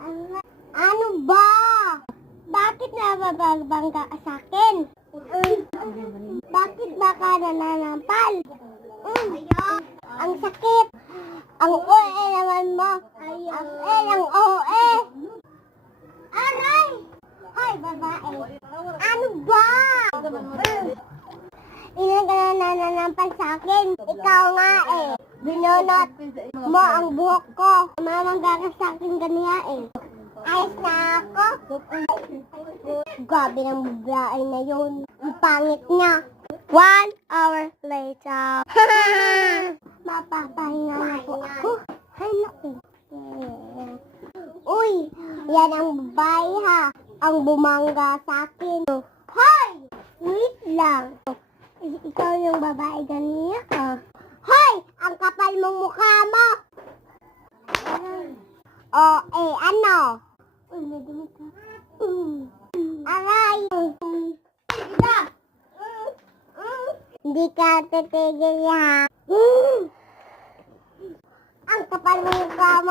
Ano ba? Bakit nababagbangga ka sa akin? Bakit ba ka nananampal? Ang sakit. Ang OE naman mo. Ang OE. Aray! Hoy, babae. Ano ba? Ilan ka na nananampal sa akin? Ikaw nga eh. Binunot mo ang buhok ko. Mamangga ka sa akin ganiya eh. Ayos na ako. Gabi ng babae na yun. Ang pangit niya. 1 hour later. Mapapahinga na po ako. Ay, naku. Uy, yan ang babae ha. Ang bumangga sa akin. Hoy! Wait lang. Ikaw yung babae ganiya ka. Hoy! Ang kapal mong mukha mo. Ano? Uy, may dumi ka. Aray! Hindi ka titigil ha. Ang kapal mong mukha mo.